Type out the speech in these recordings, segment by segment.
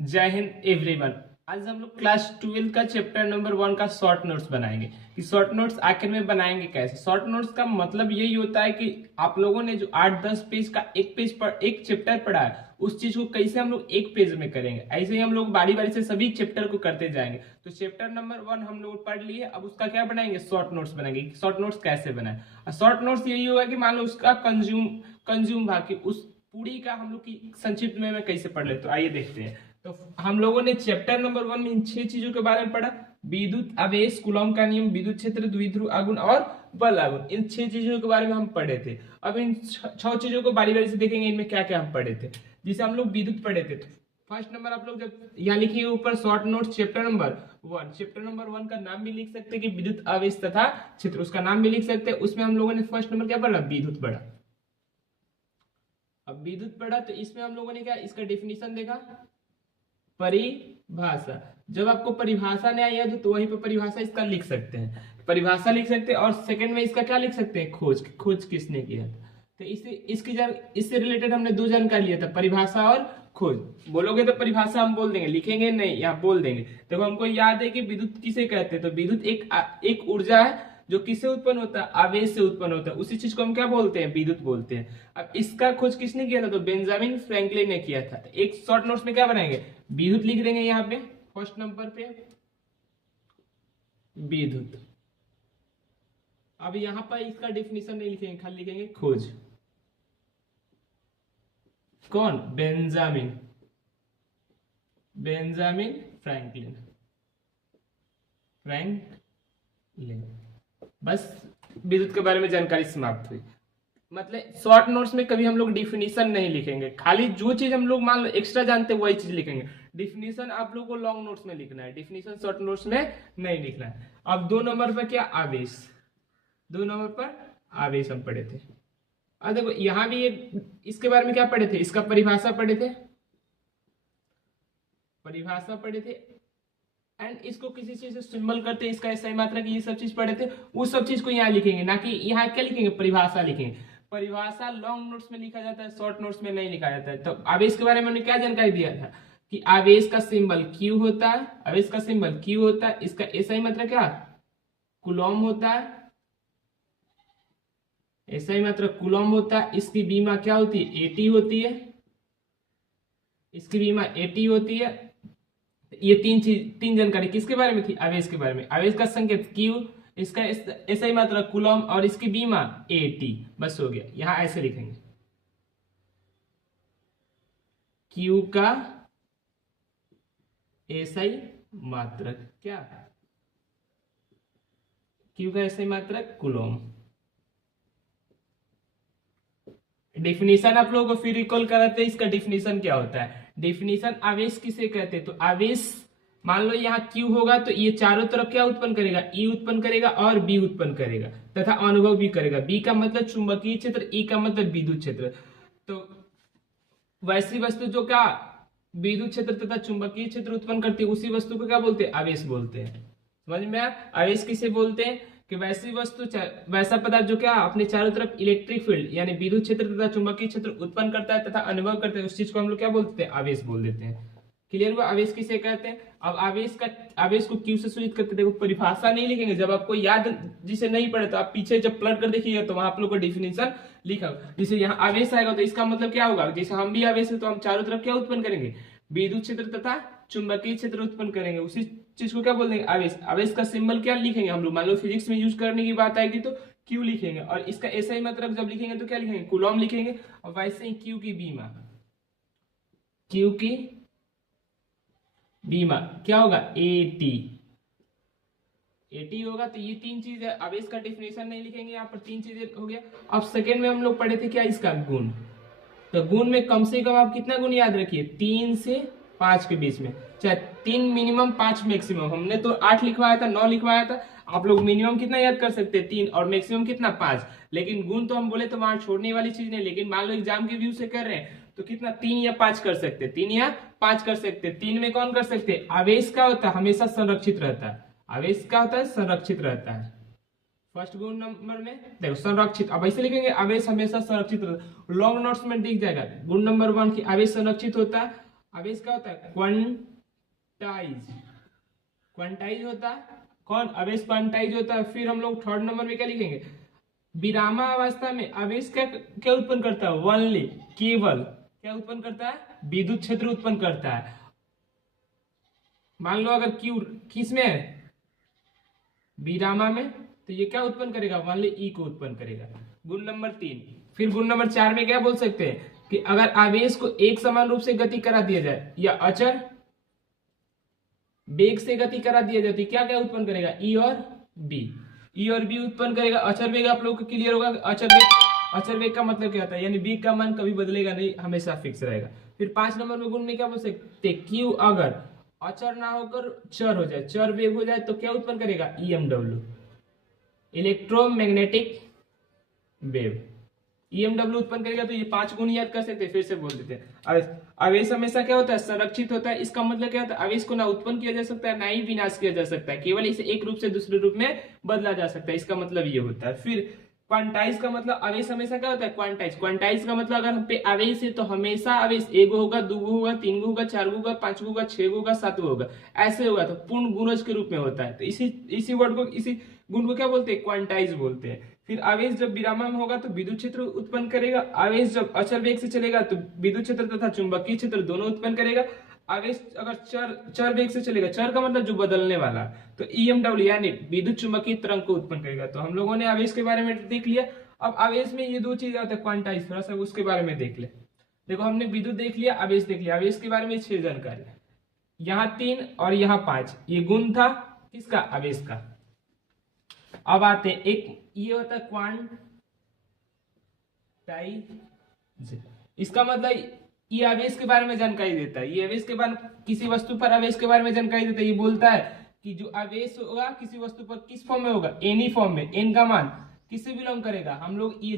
जय हिंद एवरीवन। आज हम लोग क्लास 12 का चैप्टर नंबर 1 का शॉर्ट नोट्स बनाएंगे कि शॉर्ट नोट्स आखिर में बनाएंगे कैसे। शॉर्ट नोट्स का मतलब यही होता है कि आप लोगों ने जो 8-10 पेज का एक पेज पर एक चैप्टर पढ़ा है उस चीज को कैसे हम लोग एक पेज में करेंगे। ऐसे ही हम लोग बारी बारी से सभी चैप्टर को करते जाएंगे। तो चैप्टर नंबर 1 हम लोग पढ़ लिए, अब उसका क्या बनाएंगे, शॉर्ट नोट्स बनाएंगे। शॉर्ट नोट्स कैसे बनाए, शॉर्ट नोट्स यही होगा कि मान लो उसका कंज्यूम भाग की उस पूरी का हम लोग की संक्षिप्त में कैसे पढ़ ले। तो आइए देखते हैं। तो हम लोगों ने चैप्टर नंबर 1 में इन 6 चीजों के बारे में पढ़ा। विद्युत आवेश, कूलॉम का नियम, विद्युत क्षेत्र, द्विध्रुव आघूर्ण और बल आघूर्ण, इन 6 चीजों के बारे में हम पढ़े थे। अब इन 6 चीजों को बारी बारी से देखेंगे इनमें क्या क्या हम पढ़े थे। जिसे हम लोग विद्युत पढ़े थे, तो फर्स्ट नंबर आप लोग जब यहाँ लिखिए ऊपर short note chapter number 1, chapter number 1 का नाम भी लिख सकते हैं कि विद्युत आवेश तथा क्षेत्र, उसका नाम भी लिख सकते हैं। उसमें हम लोगों ने फर्स्ट नंबर क्या पढ़ा, विद्युत पढ़ा। अब विद्युत पढ़ा तो इसमें हम लोगों ने क्या, इसका डेफिनेशन देखा, परिभाषा। जब आपको परिभाषा नहीं आई है तो वहीं पर परिभाषा इसका लिख सकते हैं, परिभाषा लिख सकते हैं। और सेकंड में इसका क्या लिख सकते हैं, खोज, खोज किसने किया था। तो इससे रिलेटेड हमने 2 जानकारी लिया था, परिभाषा और खोज। बोलोगे तो परिभाषा हम बोल देंगे, लिखेंगे नहीं, यहाँ बोल देंगे। देखो हमको याद है कि विद्युत किसे कहते हैं, तो विद्युत एक ऊर्जा है जो किससे उत्पन्न होता है, आवेश से उत्पन्न होता है। उसी चीज को हम क्या बोलते हैं, विद्युत बोलते हैं। अब इसका खोज किसने किया था, तो बेंजामिन फ्रैंकलिन ने किया था। तो एक शॉर्ट नोट्स में क्या बनाएंगे, विद्युत लिख देंगे यहाँ पे फर्स्ट नंबर पे, विद्युत। अब यहाँ पर इसका डेफिनेशन नहीं लिखेंगे, खाली लिखेंगे खोज। कौन, बेंजामिन बेंजामिन फ्रैंकलिन फ्रैंकलिन। बस विद्युत के बारे में जानकारी समाप्त हुई। मतलब शॉर्ट नोट्स में कभी हम लोग डिफिनीशन नहीं लिखेंगे, खाली जो चीज हम लोग मान लो एक्स्ट्रा जानते हैं वही चीज लिखेंगे। डिफिनीशन आप लोग को लॉन्ग नोट्स में लिखना है, डिफिनीशन शॉर्ट नोट्स में नहीं लिखना है। अब 2 नंबर पर क्या, आवेश। 2 नंबर पर आवेश हम पढ़े थे। अब देखो यहाँ भी इसके बारे में क्या पढ़े थे, इसका परिभाषा पढ़े थे, परिभाषा पढ़े थे। एंड इसको किसी चीज से सिंबल करते हैं, इसका SI मात्रा की ये सब चीज पढ़े थे। उस सब चीज को यहाँ लिखेंगे, ना कि यहाँ क्या लिखेंगे, परिभाषा लिखेंगे। परिभाषा लॉन्ग नोट्स में लिखा जाता है, शॉर्ट नोट्स में नहीं लिखा जाता है। तो आवेश के बारे में हमने क्या जानकारी दिया था कि आवेश का सिंबल Q होता है, आवेश का सिंबल Q होता है। इसका SI मात्रा क्या, कूलॉम होता है, SI मात्रा कूलॉम होता है। इसकी बीमा क्या होती है, AT होती है, इसकी बीमा AT होती है। ये तीन जानकारी किसके बारे में थी, आवेश के बारे में। आवेश का संकेत Q, इसका SI मात्रा कूलॉम और इसकी बीमा AT। बस हो गया, यहां ऐसे लिखेंगे Q का SI मात्रक क्या, Q का SI मात्रक कूलॉम। डेफिनेशन आप लोगों को फिर रिकॉल कराते हैं, इसका डेफिनेशन क्या होता है। डेफिनेशन आवेश किसे कहते हैं, तो आवेश मान लो यहाँ Q होगा तो ये चारों तरफ क्या उत्पन्न करेगा, E उत्पन्न करेगा और B उत्पन्न करेगा तथा अनुभव भी करेगा। B का मतलब चुंबकीय क्षेत्र, E का मतलब विद्युत क्षेत्र। तो वैसी वस्तु जो क्या विद्युत क्षेत्र तथा चुंबकीय क्षेत्र उत्पन्न करती है उसी वस्तु को क्या बोलते हैं, आवेश बोलते हैं। समझ में आया, आवेश किसे बोलते हैं कि वैसी वस्तु, वैसा पदार्थ जो क्या अपने चारों तरफ इलेक्ट्रिक फील्ड यानी विद्युत क्षेत्र तथा चुंबकीय क्षेत्र उत्पन्न करता है तथा अनुभव करता है, उस चीज को हम लोग क्या बोलते हैं, आवेश बोल देते हैं। क्लियर हुआ, आवेश किसे कहते हैं। अब आवेश को क्यों से सूचित करते, देखो परिभाषा नहीं लिखेंगे। जब आपको याद जिसे नहीं पड़े तो आप पीछे जब पलट कर देखिएगा तो वहां आप लोग को डिफिनेशन लिखा होगा। जैसे यहाँ आवेश आएगा तो इसका मतलब क्या होगा, जैसे हम भी आवेश है तो हम चारों तरफ क्या उत्पन्न करेंगे, विद्युत क्षेत्र तथा चुंबकीय क्षेत्र उत्पन्न करेंगे। उसी चीज को क्या बोल देंगे, आवेश। आवेश का सिंबल क्या लिखेंगे हम लोग, मान लो फिजिक्स में यूज करने की बात आएगी तो क्यू लिखेंगे। और इसका SI मात्रक जब लिखेंगे तो क्या लिखेंगे, कूलॉम लिखेंगे। और वैसे ही क्यू की बीमा, क्यू की बीमा क्या होगा, AT। AT होगा। तो ये 3 चीज है, आवेश का डेफिनेशन नहीं लिखेंगे, यहाँ पर 3 चीजें हो गया। अब सेकेंड में हम लोग पढ़े थे क्या, इसका गुण। तो गुण में कम से कम आप कितना गुण याद रखिए, 3 से 5 के बीच में, चाहे 3 मिनिमम 5 मैक्सिमम। हमने तो 8 लिखवाया था, 9 लिखवाया था। आप लोग मिनिमम कितना याद कर सकते हैं, 3, और मैक्सिमम कितना, 5। लेकिन गुण तो हम बोले तो वहां छोड़ने वाली चीज नहीं। लेकिन मान लो एग्जाम के व्यू से कर रहे हैं तो कितना, 3 या 5 कर सकते हैं, 3 या 5 कर सकते हैं। 3 में कौन कर सकते हैं, आवेश का होता है हमेशा संरक्षित रहता है, आवेश का होता है संरक्षित रहता है। फर्स्ट गुण नंबर में देखो संरक्षित, अब ऐसे लिखेंगे आवेश हमेशा संरक्षित रहता है। लॉन्ग नोट्स में दिख जाएगा गुण नंबर 1 की आवेश संरक्षित होता है। आवेश क्या होता है? क्वांटाइज, क्वांटाइज होता है कौन? आवेश क्वांटाइज होता है। फिर हम लोग थर्ड नंबर में क्या लिखेंगे? विरामावस्था में आवेश क्या क्या उत्पन्न करता है? ओनली, केवल क्या उत्पन्न करता है? विद्युत क्षेत्र उत्पन्न करता है। मान लो अगर Q किस में है? विरामा में, तो ये क्या उत्पन्न करेगा? ओनली ई को उत्पन्न करेगा। गुण नंबर 3। फिर गुण नंबर 4 में क्या बोल सकते हैं कि अगर आवेश को एक समान रूप से गति करा दिया जाए या अचर वेग से गति करा दिया जाए तो क्या क्या उत्पन्न करेगा? ई और बी, ई और बी उत्पन्न करेगा। अचर वेग आप लोगों को क्लियर होगा। अचर वेग का मतलब क्या होता है? यानी बी का मान कभी बदलेगा नहीं, हमेशा फिक्स रहेगा। फिर 5 नंबर में गुण में क्या बोल सकते? क्यू अगर अचर ना होकर चर हो जाए, चर वेग हो जाए तो क्या उत्पन्न करेगा? ईएमडब्ल्यू, इलेक्ट्रोमैग्नेटिक वेव, ईएमडब्ल्यू उत्पन्न करेगा। तो ये 5 गुण याद कर सकते हैं। फिर से बोल देते हैं। आवेश हमेशा क्या होता है? संरक्षित होता है। इसका मतलब क्या होता है? आवेश को ना उत्पन्न किया जा सकता है, ना ही विनाश किया जा सकता है, केवल इसे एक रूप से दूसरे रूप में बदला जा सकता है। इसका मतलब ये होता है। फिर क्वांटाइज का मतलब आवेश हमेशा क्या होता है? क्वांटाइज। क्वांटाइज का मतलब अगर हम पे आवेश है तो हमेशा आवेश एक होगा, दो होगा, तीन होगा, चार होगा, पांच होगा, छह होगा, सात होगा, ऐसे होगा तो पूर्ण गुणज के रूप में होता है। तो इसी वर्ड को, इसी गुण को क्या बोलते हैं? क्वांटाइज बोलते हैं। फिर आवेश जब विरामा में होगा तो विद्युत क्षेत्र उत्पन्न करेगा। आवेश जब अचल वेग से चलेगा तो विद्युत क्षेत्र तथा चुंबकीय क्षेत्र दोनों उत्पन्न करेगा। आवेश अगर चर वेग से चलेगा, चर का मतलब जो बदलने वाला, तो ईएमडब्ल्यू यानी विद्युत चुंबकीय तरंग को उत्पन्न करेगा। तो हम लोगों ने आवेश के बारे में देख लिया। अब आवेश में ये दो चीज आता है, क्वांटाइज, थोड़ा सा उसके बारे में देख ले। देखो हमने विद्युत देख लिया, आवेश देख लिया। आवेश के बारे में 6 जानकारी, यहाँ 3 और यहाँ 5। ये गुण था किसका? आवेश का। अब आते हैं एक, ये होता है क्वांटाइज। इसका मतलब ये आवेश के बारे में जानकारी देता है। ये आवेश के बारे में, किसी वस्तु पर आवेश के बारे में जानकारी देता है। ये बोलता है कि जो आवेश होगा किसी वस्तु पर किस फॉर्म में होगा? एनी फॉर्म में। एन का मान किससे बिलोंग करेगा? हम लोग ये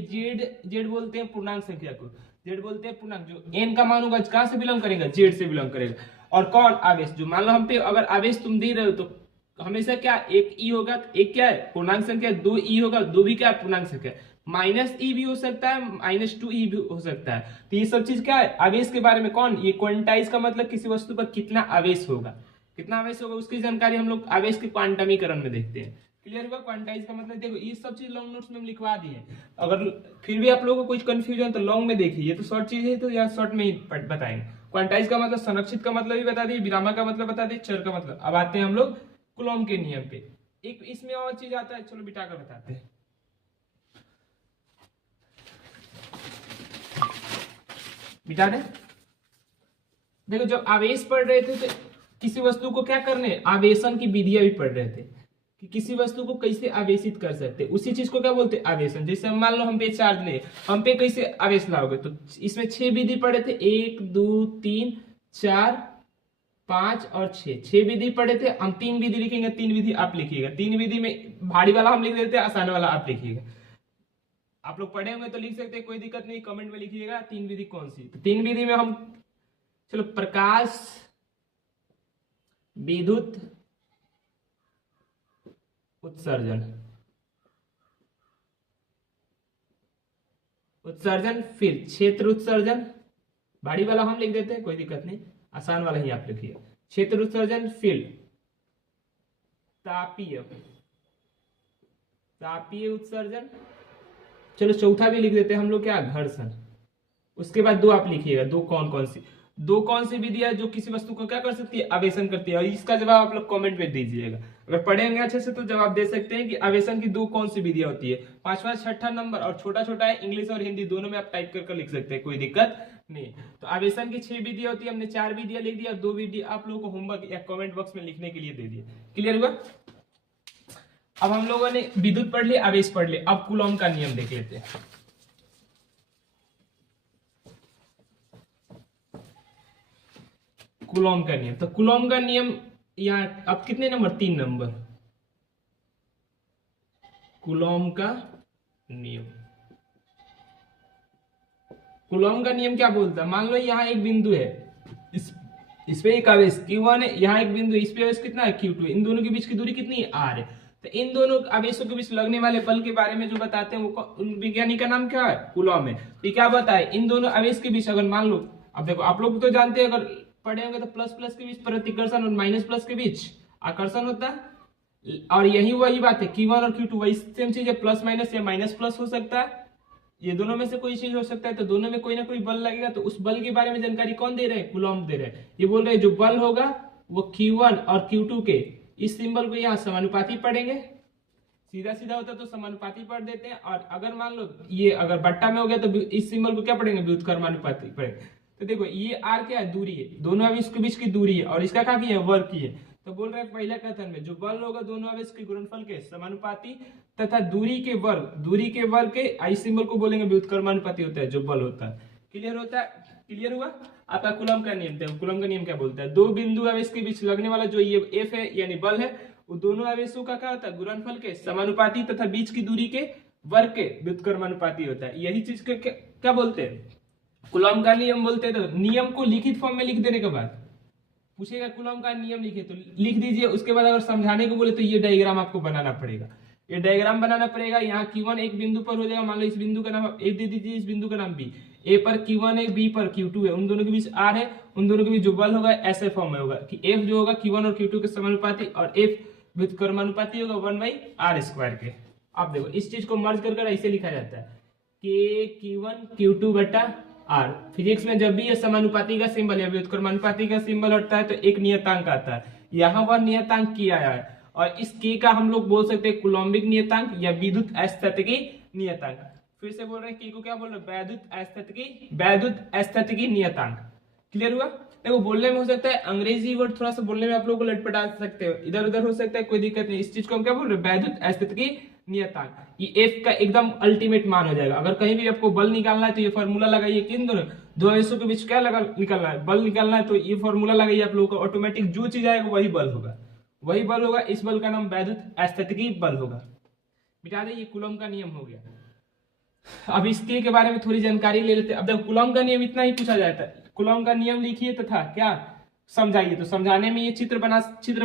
जेड बोलते हैं पूर्णांक संख्या को, जेड बोलते हैं पूर्णांक। जो एन का मान होगा कहां से बिलोंग करेगा? जेड से बिलोंग करेगा। और कौन? आवेश। जो मान लो हम पे अगर आवेश तुम दे रहे हो तो हमेशा क्या? एक ई होगा, एक क्या है? पूर्णांक संख्या। दो ई होगा, दो भी क्या है? पूर्णांक संख्या। माइनस ई भी हो सकता है, -2 ई भी हो सकता है। तो ये सब चीज क्या है? आवेश के बारे में। कौन? ये क्वांटाइज का मतलब किसी वस्तु पर कितना आवेश होगा, कितना आवेश होगा उसकी जानकारी हम लोग आवेश के क्वांटमीकरण में देखते हैं। क्लियर हुआ? क्वांटाइज का मतलब देखो ये सब चीज लॉन्ग नोट्स में हम लिखवा दिए। अगर फिर भी आप लोगों को कुछ कंफ्यूजन तो लॉन्ग में देखिए, ये तो शॉर्ट चीज है तो यहाँ शॉर्ट में ही बताएंगे। क्वांटाइज का मतलब संरक्षित का मतलब भी बता दिए, विरामा का मतलब बता दिए, चर का मतलब। अब आते हैं हम लोग कूलॉम के नियम पे। एक इसमें और चीज आता है, चलो बिठाकर बताते हैं। बिठा दे। देखो जब आवेश पढ़ रहे थे तो किसी वस्तु को क्या करने? आवेशन की विधियां भी पढ़ रहे थे कि किसी वस्तु को कैसे आवेशित कर सकते, उसी चीज को क्या बोलते हैं? आवेशन। जैसे मान लो हम पे चार्ज ले, हम पे कैसे आवेश लाओगे? तो इसमें 6 विधि पढ़े थे, 1 2 3 4 5 और 6 विधि पढ़े थे। हम 3 विधि लिखेंगे, 3 विधि आप लिखिएगा। 3 विधि में भारी वाला हम लिख देते हैं, आसान वाला आप लिखिएगा। आप लोग पढ़े होंगे तो लिख सकते हैं, कोई दिक्कत नहीं, कमेंट में लिखिएगा 3 विधि कौन सी। तो 3 विधि में हम, चलो, प्रकाश, विद्युत उत्सर्जन, फिर क्षेत्र उत्सर्जन। भारी वाला हम लिख देते हैं, कोई दिक्कत नहीं, आसान वाला ही आप लिखिए। क्षेत्र उत्सर्जन, फिर तापीय उत्सर्जन। चलो चौथा भी लिख देते हैं हम लोग, क्या? घर्षण। उसके बाद 2 आप लिखिएगा, 2 कौन सी विधि है जो किसी वस्तु को क्या कर सकती है? आवेशन करती है। और इसका जवाब आप लोग कमेंट में दीजिएगा। अगर पढ़ेंगे अच्छे से तो जवाब दे सकते हैं कि आवेशन की 2 कौन सी विधियां होती है। 5वां 6ठा नंबर और छोटा छोटा है, इंग्लिश और हिंदी दोनों में आप टाइप करके लिख सकते हैं, कोई दिक्कत नहीं। तो आवेशन की 6 विधियां होती है, हमने 4 विधियां लिख दिया, 2 विधि आप लोगों को होमवर्क या कमेंट बॉक्स में लिखने के लिए दे दिए। क्लियर हुआ? अब हम लोगों ने विद्युत पढ़ लिया, आवेश पढ़ लिया। अब कूलॉम का नियम देख लेते हैं। कूलॉम का नियम, तो कूलॉम का नियम यहाँ अब कितने नंबर? 3 नंबर। कूलॉम का नियम, कूलॉम का नियम क्या बोलता है? मान लो यहाँ एक बिंदु है, इस पे एक आवेश Q1 है, यहाँ एक बिंदु, इस पे आवेश कितना है? Q2। इन दोनों के बीच की दूरी कितनी है? R है। तो इन दोनों आवेशों के बीच लगने वाले बल के बारे में जो बताते हैं वो विज्ञानी का नाम क्या है? कूलॉम है। तो क्या बताए? इन दोनों आवेश के बीच अगर मान लो, अब देखो आप लोग तो जानते हैं, अगर पढ़े होंगे तो प्लस प्लस के बीच प्रतिकर्षण और माइनस प्लस के बीच आकर्षण होता है। और यही वही बात है, Q1 और Q2 वही सेम चीज है, प्लस माइनस या माइनस प्लस हो सकता है, ये दोनों में से कोई चीज हो सकता है। तो दोनों में कोई ना कोई बल लगेगा, तो उस बल के बारे में जानकारी कौन दे रहे हैं? कूलॉम दे रहे हैं। ये बोल रहे हैं जो बल होगा वो Q1 और Q2 के इस सिंबल को यहाँ समानुपाती पढ़ेंगे, सीधा सीधा होता तो समानुपाती पढ़ देते हैं। और अगर मान लो ये अगर बट्टा में हो गया तो इस सिंबल को क्या पढ़ेंगे? व्युत्क्रमानुपाती पढ़ेंगे। तो देखो ये आर क्या है? दूरी है, दोनों आवेश के बीच की दूरी है, और इसका क्या की है? वर्ग की है। तो बोल रहे हैं पहला कथन में जो बल होगा दोनों आवेश के गुणनफल के समानुपाती तथा दूरी के वर्ग के आई सिंबल को बोलेंगे व्युत्क्रमानुपाती होता है जो बल होता है। क्लियर होता है? क्लियर हुआ? आपका कूलम का नियम देखो, कूलम का नियम क्या बोलता है? दो बिंदु आवेश के बीच लगने वाला जो ये एफ है यानी बल है, वो दोनों आवेशों का क्या होता है? गुणनफल के समानुपाती तथा बीच की दूरी के वर्ग के व्युत्क्रमानुपाती होता है। यही चीज को क्या बोलते हैं? कूलम का नियम बोलते हैं। तो नियम को लिखित फॉर्म में लिख देने के बाद पूछेगा कूलम का नियम लिखे तो लिख दीजिए। उसके बाद अगर समझाने को बोले तो ये डायग्राम आपको बनाना पड़ेगा, ये डायग्राम बनाना पड़ेगा। यहाँ Q1 एक बिंदु पर हो जाएगा, मान लो इस बिंदु का नाम ए दे दीजिए, इस बिंदु का नाम बी। ए पर Q1 है, बी पर Q2 है, उन दोनों के बीच R है, उन दोनों के बीच जो बल होगा ऐसे फॉर्म में होगा कि F जो होगा Q1 और Q2 के समानुपाती और F व्युत्क्रमानुपाती होगा 1/r² के। अब देखो इस चीज को मर्ज कर ऐसे लिखा जाता है कि Q1 Q2 बटा R। फिजिक्स में जब भी ये समानुपाती का सिंबल या व्युत्क्रमानुपाती का सिंबल हटता है तो एक नियतांक आता है, यहाँ पर नियतांक K आया है, और इस K का हम लोग बोल सकते हैं कूलम्बिक नियतांक या विद्युत स्थैतिकी नियतांक। फिर से बोल रहे हैं K को क्या बोल रहे हैं? वैद्युत स्थैतिकी नियतांक। क्लियर हुआ? देखो बोलने में हो सकता है अंग्रेजी वर्ड थोड़ा सा बोलने में आप लोगों को लटपटा सकते हो, इधर उधर हो सकता है, कोई दिक्कत नहीं। इस चीज को हम क्या बोल रहे हैं? वैद्युत स्थैतिकी नियतांक। ये F का एकदम अल्टीमेट मान हो जाएगा। अगर कहीं भी आपको बल निकालना है तो ये फॉर्मूला लगाइए, किन दोनों दो आवेशों के बीच क्या निकालना है? बल निकालना है, तो ये फॉर्मूला लगाइए, आप लोगों को ऑटोमेटिक जो चीज आएगा वही बल होगा, वही बल होगा। इस बल का नाम वैद्युत स्थैतिकी बल होगा। मिटा दे, ये कूलम का नियम हो गया। अब इसके के बारे में थोड़ी जानकारी ले लेते हैं। अब देखो कूलम का नियम इतना ही पूछा जाता है, कूलम का नियम लिखिए तथा क्या समझाइए। तो समझाने में ये चित्र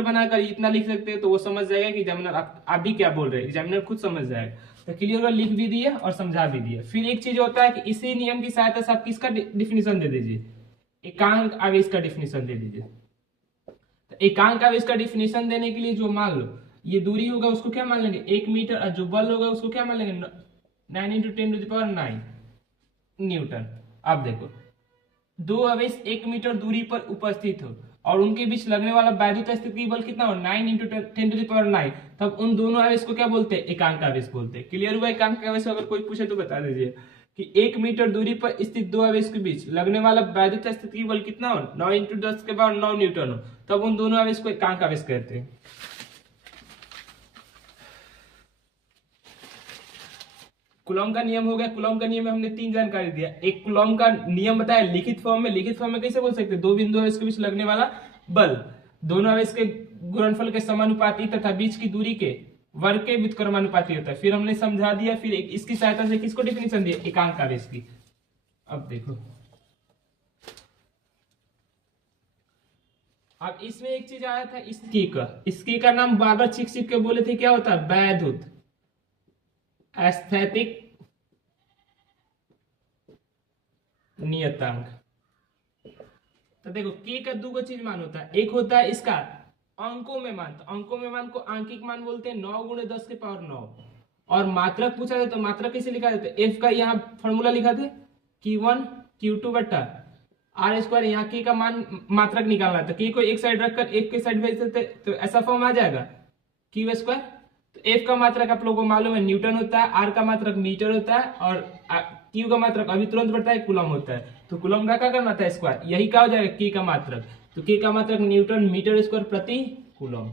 बनाकर इतना लिख सकते हैं तो वो समझ जाएगा कि एग्जामिनर आप भी क्या बोल रहे हैं, एग्जामिनर खुद समझ जाएगा। तो क्लियर लिख भी दिए और समझा भी दिए। फिर एक चीज होता है कि इसी नियम की सहायता से आप किसका डिफिनेशन दे दीजिए? एकांक आवेश का डिफिनेशन दे दीजिए। तो एकांक आवेश का डिफिनेशन देने के लिए जो मान लो ये दूरी होगा उसको क्या मान लेंगे? 1 मीटर, और जो बल होगा उसको क्या मान लेंगे? 9 × 10⁹ न्यूटन। अब देखो दो आवेश 1 मीटर दूरी पर उपस्थित हो और उनके बीच लगने वाला वैद्युत स्थैतिकी बल कितना हो? 9 × 10⁹, तब उन दोनों आवेश को क्या बोलते हैं? एकांक आवेश बोलते हैं। क्लियर हुआ? एकांक आवेश अगर कोई पूछे तो बता दीजिए कि 1 मीटर दूरी पर स्थित दो आवेश के बीच लगने वाला वैद्युत स्थैतिकी बल कितना हो? 9 × 10⁹ न्यूटन हो, तब उन दोनों आवेश को एकांक आवेश कहते हैं। कूलम का नियम हो गया। कूलम का नियम में हमने 3 जानकारी दिया। एक कूलम का नियम बताया लिखित फॉर्म में। लिखित फॉर्म में कैसे बोल सकते हैं? दो बिंदु आवेश के बीच लगने वाला बल दोनों आवेश के गुणनफल के समानुपाती तथा बीच की दूरी के वर्ग के व्युत्क्रमानुपाती होता है। फिर हमने समझा दिया। फिर इसकी सहायता से किसको डिफिनेशन दिया? एकांक आवेश की। अब देखो अब इसमें एक चीज आया था इसकी का नाम बार बार छिप के बोले थे, क्या होता है? वैद्युत स्थैतिक नियतांक। तो देखो K का दो चीज मान होता है। एक होता है इसका अंकों में मान, तो अंकों में मान को आंकिक मान बोलते हैं, 9 × 10⁹ और मात्रक पूछा जाए तो मात्रक कैसे लिखा जाता है? F का यहाँ फॉर्मूला लिखा थे Q1 Q2 बटा R²। यहाँ K का मान मात्रक निकालना था, K को एक साइड रखकर F के साइड भेज देते तो ऐसा फॉर्म आ जाएगा Q²। तो F का मात्रक आप लोगों को मालूम है न्यूटन होता है, R का मात्रक मीटर होता है, और Q का मात्रक अभी तुरंत बढ़ता है कूलम होता है। तो कूलम का क्या करना था? स्क्वायर। यही क्या हो जाएगा? K का मात्रक। तो K का मात्रक न्यूटन मीटर स्क्वायर प्रति कूलम।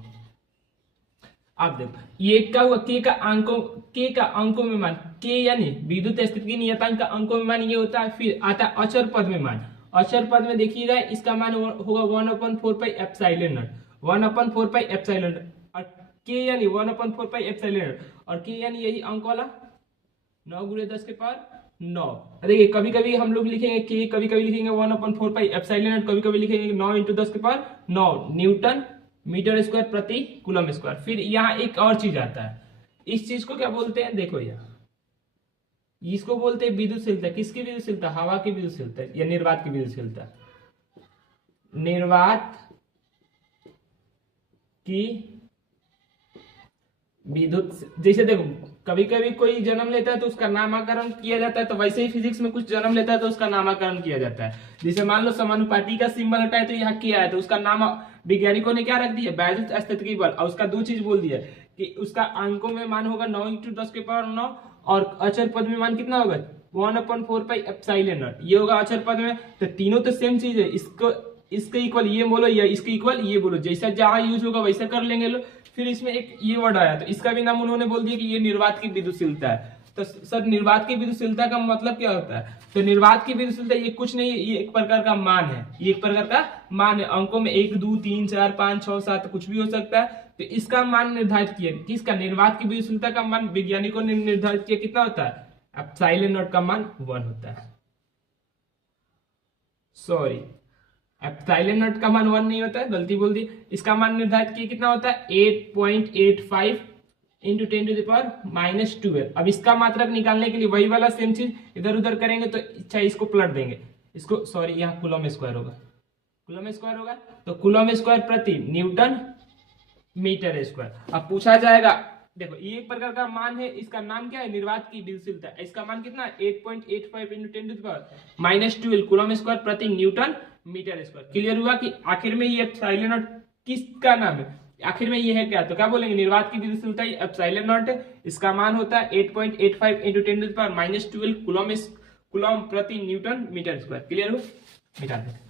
अब देखो ये क्या हुआ? K का अंकों में मान, K यानी विद्युत स्थैतिकी नियतांक का अंकों में मान ये होता है। फिर आता है अचर पद में मान। अचर पद में देखिएगा इसका मान होगा 1/4πε0, 1/4πε0, और K यानी 1/4πε0, और K यानी यही अंक वाला 9 × 10⁹। देखिए कभी कभी हम लोग लिखेंगे K, कभी कभी लिखेंगे 1/4πε0, कभी कभी लिखेंगे 9 × 10⁹ न्यूटन मीटर स्क्वायर प्रति कूलम स्क्वायर। फिर यहाँ एक और चीज आता है, इस चीज को क्या बोलते हैं? देखो यहाँ इसको बोलते हैं विद्युतशीलता। किसकी विद्युतशीलता? हवा की विद्युतशीलता या निर्वात की विद्युतशीलता। निर्वात की विद्युत, जैसे देखो कभी कभी कोई जन्म लेता है तो उसका नामकरण किया जाता है, तो वैसे ही फिजिक्स में कुछ जन्म लेता है तो उसका नामकरण किया जाता है। जैसे मान लो समानुपाती का सिंबल हटा है तो यहाँ किया है, तो उसका नाम वैज्ञानिकों ने क्या रख दिया, वैद्युत अस्थितिकी बल, और उसका दो चीज बोल दिया कि उसका अंकों में मान होगा 9 × 10⁻9, और अचर पद में मान कितना होगा 1/4πε0, ये होगा अचर पद में। तो तीनों तो सेम चीज है, इसको इसके इक्वल ये बोलो या इसके इक्वल ये बोलो, जैसा जहां यूज होगा वैसा कर लेंगे लो। फिर इसमें एक ये वर्ड आया, तो इसका भी नाम उन्होंने बोल दिया कि ये निर्वात की विद्युतशीलता है। तो सर निर्वात की विद्युतशीलता का मतलब क्या होता है, तो निर्वात की विद्युतशीलता ये कुछ नहीं है, ये एक प्रकार का मान है, ये एक प्रकार का मान है। अंकों में 1 2 3 4 5 6 7 कुछ भी हो सकता है। तो इसका मान निर्धारित किया, किसका, निर्वात की विद्युतशीलता का मान वैज्ञानिकों ने निर्धारित किया, कितना होता है, एप्सिलॉन नॉट का मान 1 होता है। सॉरी, एप्सिलॉन नॉट का मान 1 नहीं होता है, गलती बोल दी। इसका मान निर्धारित किया कितना होता है 8.85 × 10⁻12। अब इसका मात्रक निकालने के लिए वही वाला सेम चीज इधर उधर करेंगे, तो अच्छा इसको पलट देंगे, इसको सॉरी यहाँ कूलम स्क्वायर होगा, कूलम स्क्वायर होगा, तो कूलम स्क्वायर प्रति न्यूटन मीटर स्क्वायर। अब पूछा जाएगा, देखो ये एक प्रकार का मान है, इसका नाम क्या है, निर्वात की विद्युतशीलता। इसका मान कितना है 8.85 × 10⁻12 कूलम स्क्वायर प्रति न्यूटन मीटर स्क्वायर। क्लियर हुआ कि आखिर में ये एप्सिलॉन नॉट किसका नाम है, आखिर में ये है क्या, तो क्या बोलेंगे, निर्वात की विद्युतशीलता एप्सिलॉन नॉट है, इसका मान होता है 8.85 × 10⁻12 कूलम प्रति न्यूटन मीटर स्क्वायर। क्लियर हो, मिटा देते।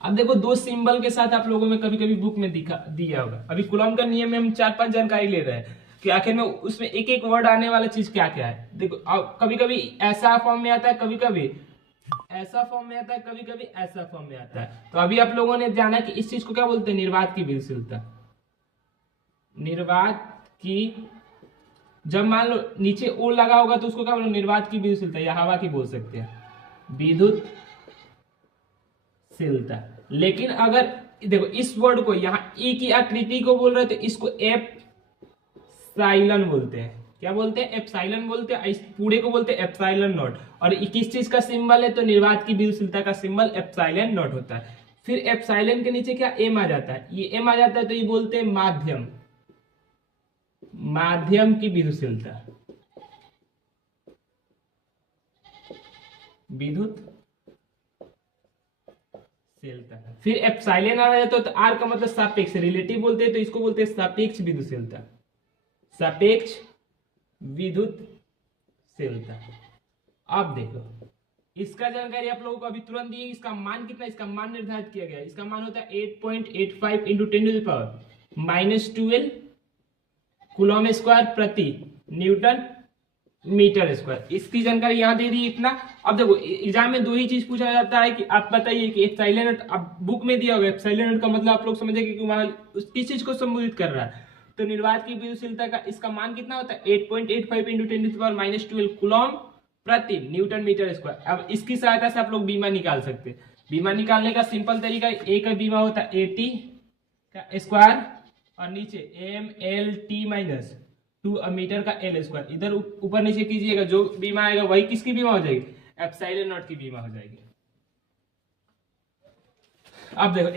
अब देखो दो सिंबल के साथ आप लोगों में कभी कभी बुक में दिया होगा। अभी कूलम का नियम में हम 4-5 जानकारी ले रहे हैं कि आखिर में उसमें एक एक वर्ड आने वाला चीज क्या क्या है। देखो कभी कभी ऐसा फॉर्म में आता है, कभी कभी ऐसा फॉर्म में आता है, कभी कभी ऐसा फॉर्म में आता है। तो अभी आप लोगों ने जाना कि इस चीज को क्या बोलते हैं, निर्वात की विद्युतशीलता। निर्वात की, जब मान लो नीचे ओ लगा होगा तो उसको क्या बोलो, निर्वात की विद्युतशीलता या हवा की बोल सकते हैं, विद्युतशीलता। लेकिन अगर देखो इस वर्ड को यहाँ ई की आकृति को बोल रहे, तो इसको एप्सिलॉन बोलते हैं। क्या बोलते हैं, एप्सिलॉन बोलते हैं। इस पूरे को बोलते हैं एप्सिलॉन नॉट। और किस चीज का सिंबल है, तो निर्वात की विद्युतशीलता का सिंबल एप्सिलॉन नॉट होता है। फिर एप्सिलॉन के नीचे क्या एम आ जाता है, ये एम आ जाता है, तो ये बोलते हैं माध्यम, माध्यम की विद्युतशीलता, विद्युत। फिर एप्सिलॉन आ जाता है तो आर का मतलब सापेक्ष, रिलेटिव बोलते हैं, तो इसको बोलते हैं सापेक्ष विद्युतशीलता, सापेक्ष विद्युतशीलता। अब देखो इसका जानकारी आप लोगों को अभी तुरंत दी। इसका मान कितना, इसका मान निर्धारित किया गया है, इसका मान होता है 8.85 × 10⁻−12 कूलम स्क्वायर प्रति न्यूटन मीटर स्क्वायर। इसकी जानकारी यहां दे दी इतना। अब देखो एग्जाम में दो ही चीज पूछा जाता है कि आप बताइए कि एप्सिलॉन नॉट, अब बुक में दिया होगा एप्सिलॉन नॉट का मतलब आप लोग समझेंगे कि वहां किस चीज को संबोधित कर रहा है। तो निर्वात की विद्युतशीलता का इसका मान कितना होता है 8.85 × 10⁻−12 कूलम प्रति न्यूटन मीटर स्क्वायर। अब इसकी सहायता से आप लोग बीमा निकाल सकते हैं। बीमा निकालने का सिंपल तरीका, ए का बीमा होता है एटी का स्क्वायर और नीचे MLT-2 मीटर का एल स्क्वायर। इधर ऊपर नीचे कीजिएगा, जो बीमा आएगा वही किसकी बीमा हो जाएगी, एप्सिलॉन नॉट की बीमा हो जाएगी। अब देखो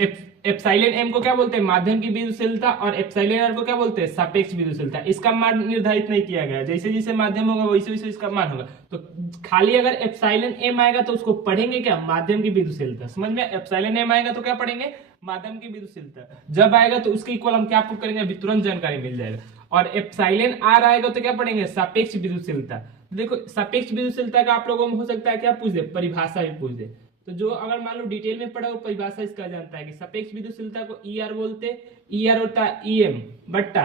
एप्सिलॉन एम को क्या बोलते हैं, माध्यम की विद्युतशीलता, और एप्सिलॉन आर को क्या बोलते हैं, सापेक्ष विद्युतशीलता। इसका मान निर्धारित नहीं किया गया, जैसे जैसे माध्यम होगा वैसे वैसे इसका मान होगा। तो खाली अगर एप्सिलॉन एम आएगा तो उसको पढ़ेंगे क्या, माध्यम की विद्युतशीलता। समझ में, एप्सिलॉन एम आएगा तो क्या पढ़ेंगे, माध्यम की विद्युतशीलता। जब आएगा तो उसके इक्वल हम क्या पुट करेंगे, अभी तुरंत जानकारी मिल जाएगा। और एप्सिलॉन आर आएगा तो क्या पढ़ेंगे, सापेक्ष विद्युतशीलता। देखो सापेक्ष विद्युतशीलता का आप लोगों में हो सकता है क्या पूछ दे, परिभाषा भी पूछ दे। तो जो अगर मान लो डिटेल में पढ़ा हो परिभाषा इसका जानता है कि सापेक्ष विद्युतशीलता को ईआर बोलते, ईआर होता है ईएम बट्टा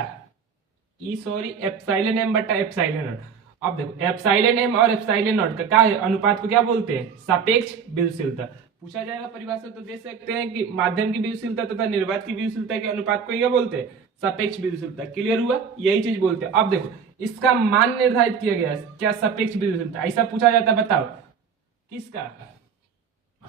एप्सिलॉन एम बट्टा एप्सिलॉन नॉट। अब देखो एप्सिलॉन एम और एप्सिलॉन नॉट का क्या है, अनुपात को क्या बोलते हैं, सापेक्ष विद्युतशीलता। पूछा जाएगा परिभाषा तो दे सकते हैं कि माध्यम की विद्युतशीलता तथा निर्वात की विद्युतशीलता के अनुपात को क्या बोलते हैं, सापेक्ष विद्युतशीलता। क्लियर हुआ, यही चीज बोलते हैं। अब देखो इसका मान निर्धारित किया गया है क्या, सापेक्ष विद्युतशीलता। ऐसा पूछा जाता है, बताओ किसका,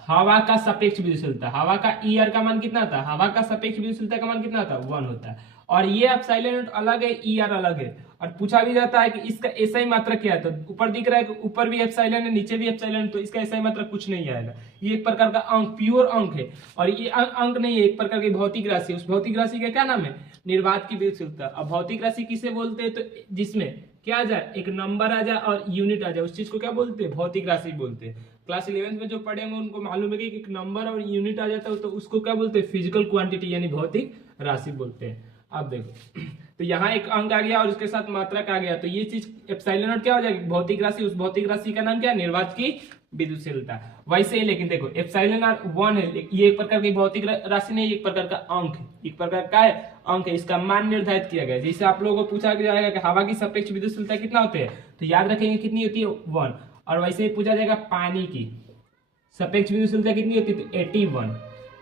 हवा का सापेक्ष विद्युतशीलता। हवा का ईआर का मान कितना था, हवा का सापेक्ष विद्युतशीलता का मान कितना था, 1 होता है। और ये एप्सिलॉन नॉट अलग है, ईआर अलग है। और पूछा भी जाता है कि इसका एसआई मात्रक क्या है, तो ऊपर दिख रहा है कि ऊपर भी एप्सिलॉन है नीचे भी एप्सिलॉन है, तो इसका एसआई मात्रक कुछ नहीं आएगा। ये एक प्रकार का अंक, प्योर अंक है, और ये अंक नहीं है, एक प्रकार की भौतिक राशि। उस भौतिक राशि का क्या नाम है? निर्वात की विद्युतशीलता। अब भौतिक राशि किसे बोलते हैं? तो जिसमें क्या आ जाए, एक नंबर आ जाए और यूनिट आ जाए, उस चीज को क्या बोलते हैं? भौतिक राशि बोलते हैं। क्लास 11th में जो पढ़े होंगे उनको मालूम है कि एक नंबर और यूनिट आ जाता है तो उसको क्या बोलते हैं? फिजिकल क्वांटिटी यानी भौतिक राशि बोलते हैं। आप देखो तो यहाँ एक अंक आ गया और उसके साथ मात्रक आ गया, तो ये चीज एप्सिलॉन नॉट क्या हो जाएगी? भौतिक राशि। उस भौतिक राशि का नाम क्या है? निर्वात की विद्युतशीलता। वैसे ही लेकिन देखो एप्सिलॉन नॉट 1 है, ये एक प्रकार की भौतिक राशि नहीं, एक प्रकार का अंक है, एक प्रकार का है अंक है। इसका मान निर्धारित किया गया। जैसे आप लोगों को पूछा जाएगा कि हवा की सापेक्ष विद्युतशीलता कितना होते हैं, तो याद रखेंगे कितनी होती है? 1। और वैसे ही पूछा जाएगा पानी की सापेक्ष विद्युतशीलता कितनी होती है, तो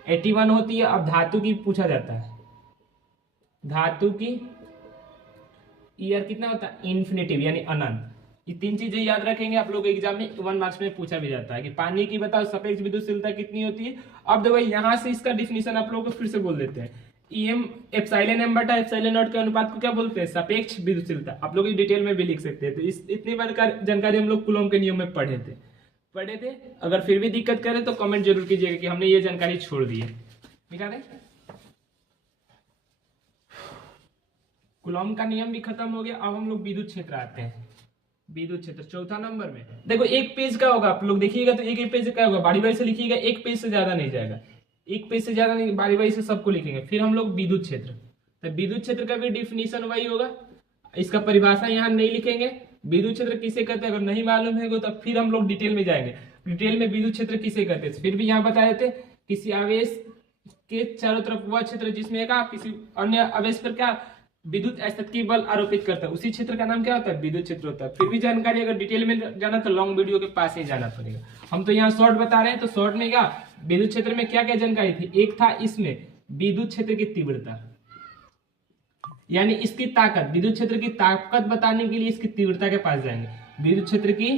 81 होती है। अब धातु की पूछा जाता है, धातु की ईयर कितना होता है? इन्फिनिटिव यानी अनंत। ये तीन चीजें याद रखेंगे, आप लोग एग्जाम में 1 मार्क्स में पूछा भी जाता है कि पानी की बताओ सापेक्ष विद्युतशीलता कितनी होती है। अब देखो यहां से इसका डिफिनीशन आप लोगों को फिर से बोल देते हैं। ईएम एप्सिलॉन एम बटा एप्सिलॉन नॉट के अनुपात को क्या बोलते हैं? सापेक्ष विद्युतशीलता। आप लोग डिटेल में भी लिख सकते हैं। तो इस इतनी बार जानकारी हम लोग कूलॉम के नियम में पढ़े थे। अगर फिर भी दिक्कत करें तो कमेंट जरूर कीजिएगा कि हमने ये जानकारी छोड़ दी है। मिटा दें। कूलॉम का नियम भी खत्म हो गया। अब हम लोग विद्युत क्षेत्र आते हैं। विद्युत क्षेत्र चौथा नंबर में देखो एक पेज का होगा, आप लोग देखिएगा तो एक पेज का होगा, बारी बारी से लिखिएगा, एक पेज से ज्यादा नहीं जाएगा, एक पेज से ज्यादा नहीं, बारी बारी से सबको लिखेंगे। फिर हम लोग विद्युत क्षेत्र, तो विद्युत क्षेत्र का भी डिफिनीशन वही होगा। इसका परिभाषा यहाँ नहीं लिखेंगे। विद्युत क्षेत्र किसे कहते हैं अगर नहीं मालूम है तो फिर हम लोग डिटेल में जाएंगे, डिटेल में विद्युत क्षेत्र किसे कहते हैं। फिर भी यहाँ बता देते किसी आवेश के चारों तरफ वह क्षेत्र जिसमें का किसी अन्य आवेश पर क्या विद्युत अस्थितिकी बल आरोपित करता है, उसी क्षेत्र का नाम क्या होता है? विद्युत क्षेत्र होता है। फिर भी जानकारी अगर डिटेल में जाना तो लॉन्ग वीडियो के पास ही जाना पड़ेगा। हम तो यहाँ शॉर्ट बता रहे हैं, तो शॉर्ट में क्या विद्युत क्षेत्र में क्या क्या जानकारी थी? एक था इसमें विद्युत क्षेत्र की तीव्रता यानी इसकी ताकत, विद्युत क्षेत्र की ताकत बताने के लिए इसकी तीव्रता के पास जाएंगे। विद्युत क्षेत्र की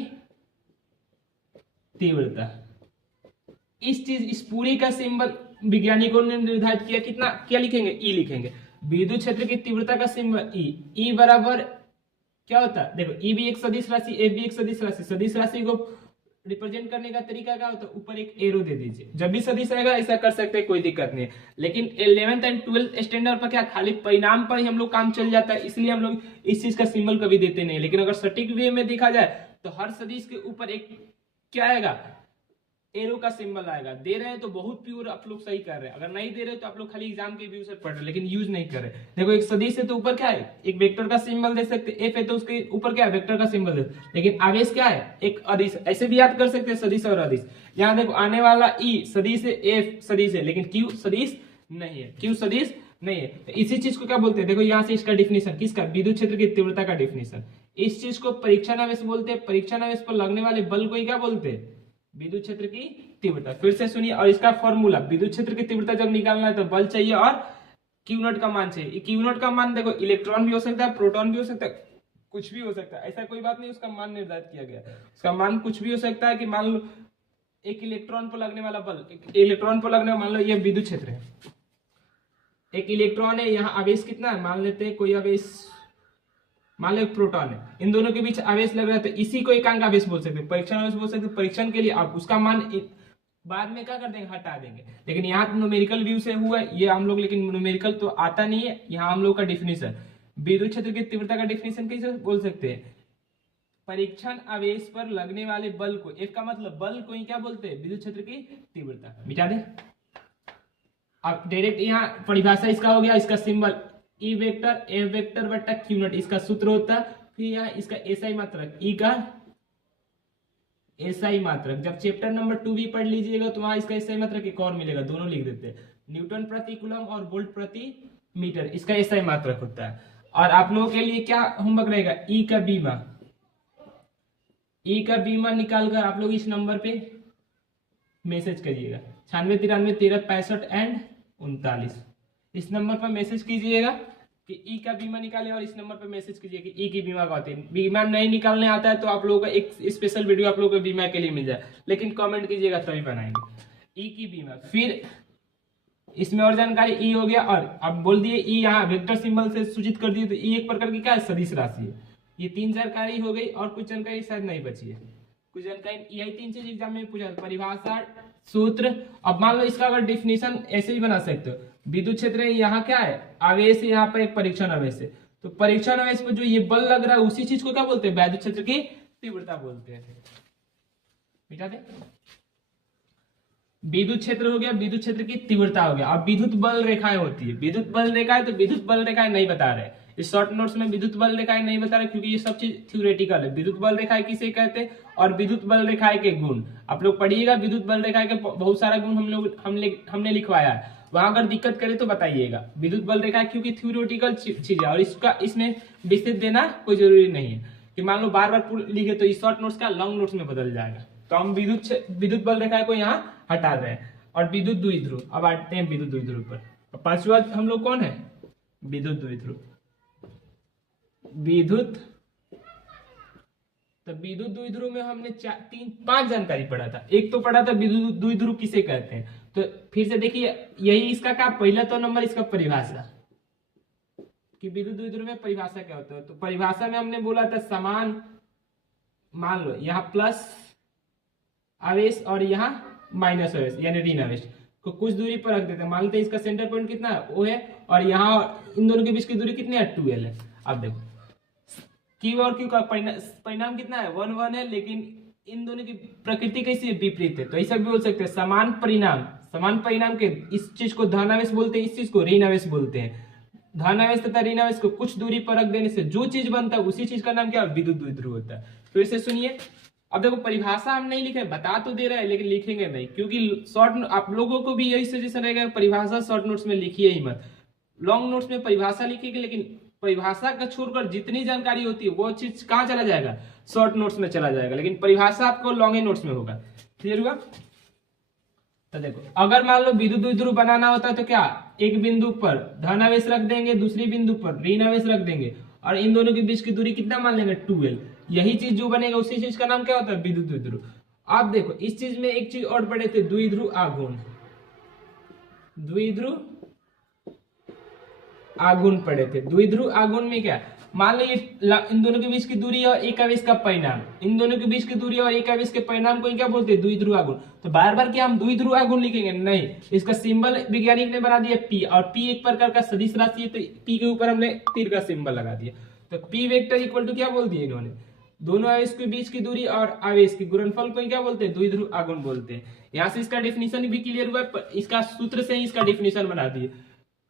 तीव्रता, इस पूरी का सिंबल वैज्ञानिकों ने निर्धारित किया, कितना क्या लिखेंगे? ई लिखेंगे। विद्युत क्षेत्र की तीव्रता का सिंबल ई बराबर क्या होता है? देखो ई भी एक सदिश राशि, ए भी एक सदिश राशि। सदिश राशि को रिप्रेजेंट करने का तरीका क्या होता है? ऊपर एक एरो दे दीजिए। जब भी सदिश आएगा ऐसा कर सकते हैं, कोई दिक्कत नहीं है। लेकिन 11th एंड 12th स्टैंडर्ड पर क्या खाली परिणाम पर ही हम लोग काम चल जाता है, इसलिए हम लोग इस चीज का सिंबल कभी देते नहीं। लेकिन अगर सटीक वे में देखा जाए तो हर सदिश के ऊपर एक क्या आएगा? एरो का सिंबल आएगा। दे रहे हैं तो बहुत प्योर आप लोग सही कर रहे हैं, अगर नहीं दे रहे तो आप लोग खाली एग्जाम के व्यू से पढ़ रहे लेकिन यूज नहीं कर रहे। देखो एक सदिश है तो ऊपर क्या है? एक वेक्टर का सिंबल दे सकते, एफ है तो उसके ऊपर क्या है? वेक्टर का सिंबल दे। लेकिन आवेश क्या है? एक अदिश। ऐसे भी याद कर सकते हैं सदिश और अदिश। यहाँ देखो आने वाला ई सदिश है, एफ सदिश है, लेकिन क्यू सदिश नहीं है, क्यू सदिश नहीं है। तो इसी चीज को क्या बोलते हैं? देखो यहाँ से इसका डिफिनेशन, किसका? विद्युत क्षेत्र की तीव्रता का डिफिनेशन। इस चीज को परीक्षण आवेश बोलते हैं। परीक्षण आवेश पर लगने वाले बल को ही क्या बोलते हैं? विद्युत क्षेत्र की तीव्रता। फिर से सुनिए, और इसका फॉर्मूला, विद्युत क्षेत्र की तीव्रता जब निकालना है तो बल चाहिए और क्यू नॉट का मान चाहिए। क्यू नॉट का मान देखो इलेक्ट्रॉन भी हो सकता है, प्रोटॉन भी हो सकता है, कुछ भी हो सकता है, ऐसा कोई बात नहीं उसका मान निर्धारित किया गया है। उसका मान कुछ भी हो सकता है कि मान लो एक इलेक्ट्रॉन पर लगने वाला बल, एक इलेक्ट्रॉन पर लगने, मान लो ये विद्युत क्षेत्र है, एक इलेक्ट्रॉन है, यहाँ आवेश कितना है? मान लेते हैं कोई आवेश, मान लो एक प्रोटॉन है, इन दोनों के बीच आवेश लग रहा है तो इसी को एकांक आवेश बोल सकते हैं, परीक्षण आवेश बोल सकते हैं। परीक्षण के लिए आप उसका मान बाद में क्या कर देंगे? हटा देंगे। लेकिन यहाँ न्यूमेरिकल व्यू से हुआ ये हम लोग, लेकिन न्यूमेरिकल तो आता नहीं है। यहाँ हम लोग का डिफिनेशन विद्युत क्षेत्र की तीव्रता का डिफिनेशन कैसे बोल सकते हैं? परीक्षण आवेश पर लगने वाले बल को, एक का मतलब बल को ही क्या बोलते हैं? विद्युत क्षेत्र की तीव्रता। मिटा दे। अब डायरेक्ट यहाँ परिभाषा इसका हो गया, इसका symbol E vector A vector बटा क्यू नॉट, इसका सूत्र होता है। फिर यहाँ इसका एसआई मात्रक, ई का एसआई मात्रक। जब चैप्टर नंबर 2 भी पढ़ लीजिएगा तो वहां इसका एसआई मात्रक एक और मिलेगा, दोनों लिख देते हैं, न्यूटन प्रति कूलम और वोल्ट प्रति मीटर, इसका एसआई मात्रक होता है। और आप लोगों के लिए क्या होमवर्क रहेगा? ई का बीमा, ई का बीमा निकालकर आप लोग इस नंबर पे मैसेज करिएगा 9693 13 65 एंड 39। इस नंबर पर मैसेज कीजिएगा कि ई का बीमा निकाले और इस नंबर पर मैसेज कीजिए कि ई की बीमा का होती है। बीमा नहीं निकालने आता है तो आप लोगों का एक स्पेशल वीडियो आप लोगों को बीमा के लिए मिल जाए, लेकिन कमेंट कीजिएगा तभी बनाएंगे ई की बीमा। फिर इसमें और जानकारी ई हो गया, और अब बोल दिए ई यहाँ वेक्टर सिंबल से सूचित कर दिए, तो ई एक प्रकार की क्या है, सदिश राशि है। ये 3 जानकारी हो गई, और कुछ जानकारी शायद नहीं बची है। कुछ जानकारी यही 3 चीज एग्जाम में पूछा, परिभाषा, सूत्र। अब मान लो इसका अगर डिफिनेशन ऐसे भी बना सकते हो, विद्युत क्षेत्र यहाँ क्या है, आवेश, यहाँ पर एक परीक्षण आवेश है, तो परीक्षण आवेश पर जो ये बल लग रहा है उसी चीज को क्या बोलते हैं, विद्युत क्षेत्र की तीव्रता बोलते हैं। मिटा दे, विद्युत क्षेत्र हो गया, विद्युत क्षेत्र की तीव्रता हो गया। अब विद्युत बल रेखाएं होती है, विद्युत बल रेखाएं, तो विद्युत बल रेखाएं नहीं बता रहे इस शॉर्ट नोट्स में, विद्युत बल रेखाएं नहीं बता रहे क्योंकि ये सब चीज थ्योरेटिकल है। विद्युत बल रेखाएं किसे कहते हैं, और विद्युत बल रेखाएं के गुण आप लोग पढ़िएगा। विद्युत बल रेखाएं के बहुत सारा गुण हमने लिखवाया है, वहां अगर दिक्कत करे तो बताइएगा। विद्युत बल रेखाएं क्योंकि थ्योरेटिकल चीज है, और इसमें विस्तृत देना कोई जरूरी नहीं है कि मान लो बार बार लिखे तो इस शॉर्ट नोट्स का लॉन्ग नोट्स में बदल जाएगा। तो हम विद्युत बल रेखा को यहाँ हटा रहे हैं। और विद्युत द्विध्रुव, अब आते हैं विद्युत द्विध्रुव पर। पांचवा हम लोग कौन है, विद्युत द्विध्रुव। तो विद्युत द्विध्रुव में हमने 5 जानकारी पढ़ा था। एक तो पढ़ा था विद्युत द्विध्रुव किसे कहते हैं, तो फिर से देखिए यही इसका क्या पहला तो नंबर इसका परिभाषा कि विद्युत द्विध्रुव में परिभाषा क्या होता है। तो परिभाषा में हमने बोला था समान, मान लो यहाँ प्लस आवेश और यहाँ माइनस आवेश यानी ऋण आवेश को कुछ दूरी पर रख देते हैं। मान लेते हैं इसका सेंटर पॉइंट कितना है, ओ है, और यहाँ इन दोनों के बीच की दूरी कितनी है, 2l है। अब देखो Q और Q का परिणाम कितना है, 1 1 है, लेकिन इन दोनों की प्रकृति कैसी है, विपरीत है। तो ऐसा भी बोल सकते हैं समान परिणाम के इस चीज को धनावेश बोलते हैं, इस चीज को ऋण आवेश बोलते हैं। धनावेश तथा ऋण आवेश को कुछ दूरी पर रख देने से जो चीज बनता है उसी चीज का नाम क्या, विद्युत द्विध्रुव होता है। फिर से सुनिए, अब देखो परिभाषा हम नहीं लिखे, बता तो दे रहे हैं लेकिन लिखेंगे नहीं, क्योंकि शॉर्ट आप लोगों को भी यही सजेशन रहेगा, परिभाषा शॉर्ट नोट्स में लिखिए ही मत। लॉन्ग नोट्स में परिभाषा लिखिएगा, लेकिन परिभाषा का छोड़कर जितनी जानकारी होती है वो चीज कहाँ चला जाएगा, शॉर्ट नोट्स में चला जाएगा, लेकिन परिभाषा आपको लॉन्ग नोट्स में होगा। क्लियर हुआ। तो देखो अगर मान लो विद्युत द्विध्रुव बनाना होता है तो क्या, एक बिंदु पर धनावेश रख देंगे, दूसरी बिंदु पर ऋण आवेश रख देंगे, और इन दोनों के बीच की दूरी कितना मान लेंगे, 2l। यही चीज जो बनेगा उसी चीज का नाम क्या होता है, विद्युत द्विध्रुव। आप देखो इस चीज में एक चीज और पढ़े थे, द्विध्रुव आघूर्ण। द्विध्रुव आघूर्ण पढ़े थे। द्विध्रुव आघूर्ण में क्या, मान लो ये इन दोनों के बीच की दूरी और एक आवेश का परिणाम, इन दोनों के बीच की दूरी और एक आवेश के परिणाम को क्या बोलते हैं, द्विध्रुव आघूर्ण। तो बार बार क्या हम द्विध्रुव आघूर्ण लिखेंगे, नहीं, इसका सिंबल वैज्ञानिक ने बना दिया P, और P एक प्रकार का सदिश राशि है, तो P के ऊपर हमने तीर का सिंबल लगा दिया। तो P वेक्टर इक्वल टू क्या बोल दिए इन्होंने, दोनों आवेश के बीच की दूरी और आवेश के गुणनफल को क्या बोलते हैं, द्विध्रुव आघूर्ण बोलते हैं। यहाँ से इसका डेफिनेशन भी क्लियर हुआ, इसका सूत्र से ही इसका डेफिनेशन बना दिए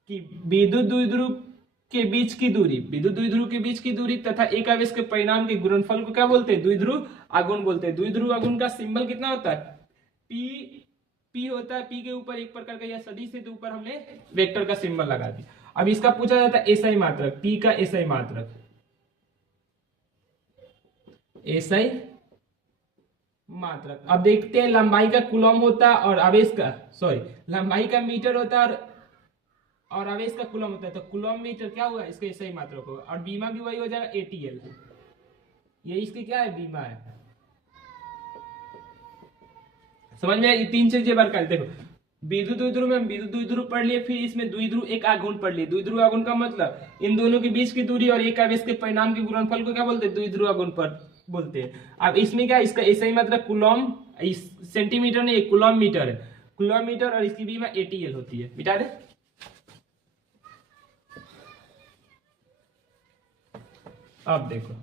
कि विद्युत द्विध्रुव के बीच की दूरी, विद्युत द्विध्रुव के बीच की दूरी तथा एक आवेश के परिणाम के गुणनफल को क्या बोलते हैं, द्विध्रुव आघूर्ण बोलते हैं। द्विध्रुव आघूर्ण का सिंबल कितना होता है, P होता है, P के ऊपर एक प्रकार का यह सदिश है, तो ऊपर हमने वेक्टर का सिंबल लगा दिया। अब इसका पूछा जाता है एसआई मात्रक, P का एसआई मात्रक, एसआई मात्रक। अब देखते हैं लंबाई का कूलम होता है और आवेश का लंबाई का मीटर होता है और आवेश का कूलम होता है, तो कूलम मीटर क्या हुआ, इसका एसआई मात्रक होगा। और बीमा भी वही हो जाएगा, ATL, ये इसकी क्या है, बीमा है। समझ में ये 3 चीजें बार कर देखो, विद्युत द्विध्रुव में हम विद्युत द्विध्रुव पढ़ लिए, फिर इसमें द्विध्रुव एक आघूर्ण पढ़ लिए। द्विध्रुव आघूर्ण का मतलब इन दोनों के बीच की दूरी और एक आवेश के परिणाम के गुणनफल को क्या बोलते हैं, द्विध्रुव आघूर्ण पर बोलते हैं। अब इसमें क्या, इसका एसआई मात्रक कूलम, सेंटीमीटर नहीं, कूलम मीटर है, कूलम मीटर, और इसकी बीमा ATL होती है। मिटा दे। अब देखो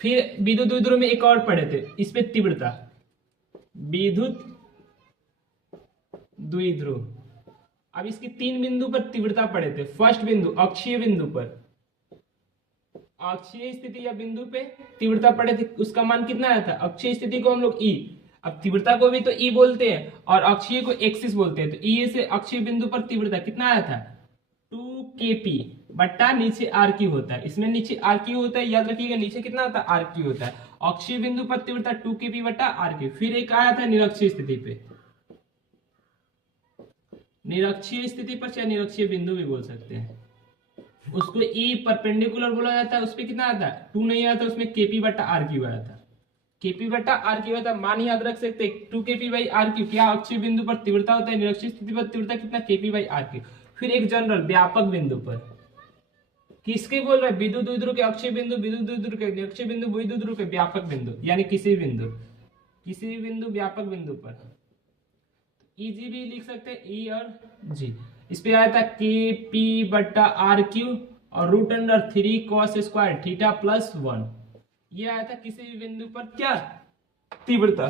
फिर विद्युत द्विध्रुव में एक और पढ़े थे, इस पे तीव्रता, विद्युत द्विध्रुव। अब इसके 3 बिंदु पर तीव्रता पढ़े थे। फर्स्ट बिंदु अक्षीय बिंदु पर, अक्षीय स्थिति या बिंदु पे तीव्रता पढ़े थे, उसका मान कितना आया था, अक्षीय स्थिति को हम लोग E, अब तीव्रता को भी तो E बोलते हैं और अक्षीय को एक्सिस बोलते हैं, तो E से अक्षीय बिंदु पर तीव्रता कितना आया था, 2kp बट्टा नीचे RQ होता है। इसमें नीचे RQ होता है, याद रखिएगा, नीचे कितना होता है, RQ होता है। अक्षीय बिंदु पर तीव्रता 2kp बट्टा RQ। फिर एक आया था निरक्षीय स्थिति पे, निरक्षीय स्थिति पर चाहे निरक्षीय बिंदु भी बोल सकते हैं, उसको E परपेंडिकुलर बोला जाता है। उसपे कितना आता है, 2 नहीं आया था, उसमें kp बट्टा RQ आया था। केपी बटा आर क्यू होता है, मान याद रख सकते हैं 2kp/r क्यू। क्या अक्षीय बिंदु पर तीव्रता होता है, निरक्षीय स्थिति पर तीव्रता कितना, kp/r क्यू। फिर एक जनरल व्यापक बिंदु पर, किसके बोल रहे हैं, विद्युत द्विध्रुव के अक्षीय बिंदु, विद्युत द्विध्रुव के निरक्षीय बिंदु, विद्युत द्विध्रुव के व्यापक बिंदु, यानी किसी भी बिंदु व्यापक बिंदु पर इजी भी लिख सकते हैं, ई और जी। इस पे आया था kp/r क्यू और √3 cos² θ+1। ये आया था किसी भी बिंदु पर क्या, तीव्रता,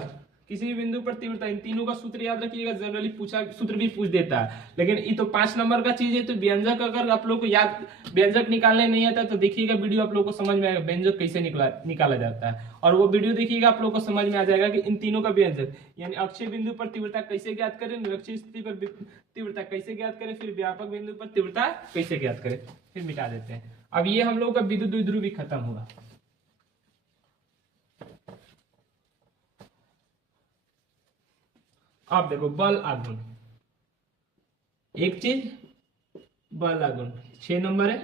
किसी भी बिंदु पर तीव्रता। इन तीनों का सूत्र याद रखिएगा, जनरली पूछा, सूत्र भी पूछ देता है, लेकिन ये तो 5 नंबर का चीज है। तो व्यंजक अगर आप लोग को याद, व्यंजक निकालने नहीं आता तो देखिएगा वीडियो, आप लोग को समझ में आएगा व्यंजक कैसे निकाला जाता है। और वो वीडियो देखिएगा, आप लोग को समझ में आ जाएगा कि इन तीनों का व्यंजक, यानी अक्षीय बिंदु पर तीव्रता कैसे ज्ञात करें, निरक्षीय स्थिति पर तीव्रता कैसे ज्ञात करें, फिर व्यापक बिंदु पर तीव्रता कैसे ज्ञात करें, फिर मिटा देते हैं। अब ये हम लोग का विद्युत द्विध्रुव भी खत्म हुआ। आप देखो बल आघूर्ण, एक चीज बल आघूर्ण 6 नंबर है।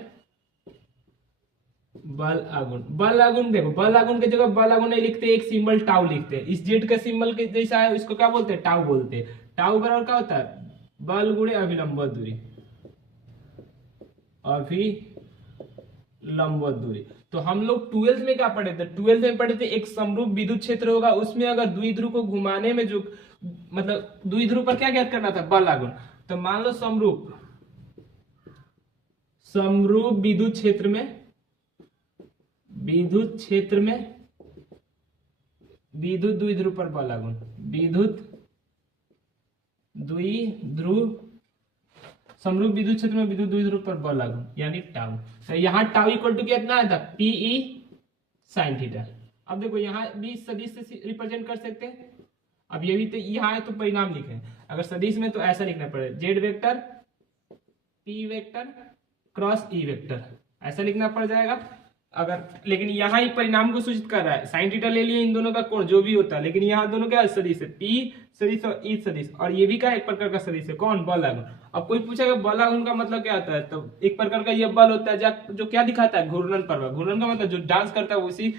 बल आघूर्ण देखो, बल आघूर्ण की जगह बल आघूर्ण नहीं लिखते, एक सिंबल टाउ लिखते हैं। इस जेड का सिंबल के जैसा है, इसको क्या बोलते हैं, टाउ बोलते हैं। टाउ बराबर क्या होता है, बल गुणे अभिलंब दूरी, अभिलंब दूरी। तो हम लोग 12th में क्या पढ़े थे, 12th में पढ़े थे एक समरूप विद्युत क्षेत्र होगा, उसमें अगर द्विध्रुव को घुमाने में जो, मतलब द्विध्रुव पर क्या ज्ञात करना था, बल आघूर्ण। तो मान लो समरूप विद्युत क्षेत्र में विद्युत द्विध्रुव पर बल आघूर्ण, विद्युत द्विध्रुव, समरूप विद्युत क्षेत्र में विद्युत द्विध्रुव पर बल आघूर्ण यानी टाउ। तो यहाँ टाउ इक्वल टू कितना आया था, PE sin थीटा। अब देखो यहाँ भी सदिश से रिप्रेजेंट कर सकते हैं। अब ये भी तो यहाँ है तो परिणाम लिखे, अगर सदिश में तो ऐसा लिखना पड़ेगा, Z vector P vector cross E vector, ऐसा लिखना पड़ जाएगा अगर। लेकिन यहाँ ही परिणाम को सूचित कर रहा है, साइन थीटा ले लिए इन दोनों का कोण जो भी होता है, लेकिन यहाँ दोनों क्या सदिश है, P सदिश और E सदिश, और ये भी क्या एक प्रकार का सदिश है, कौन, बल आघूर्ण। अब कोई पूछेगा बल आघूर्ण का मतलब क्या होता है, तो एक प्रकार का ये बल होता है जो क्या दिखाता है, घूर्णन प्रभाव। घूर्णन का मतलब जो डांस करता है उसी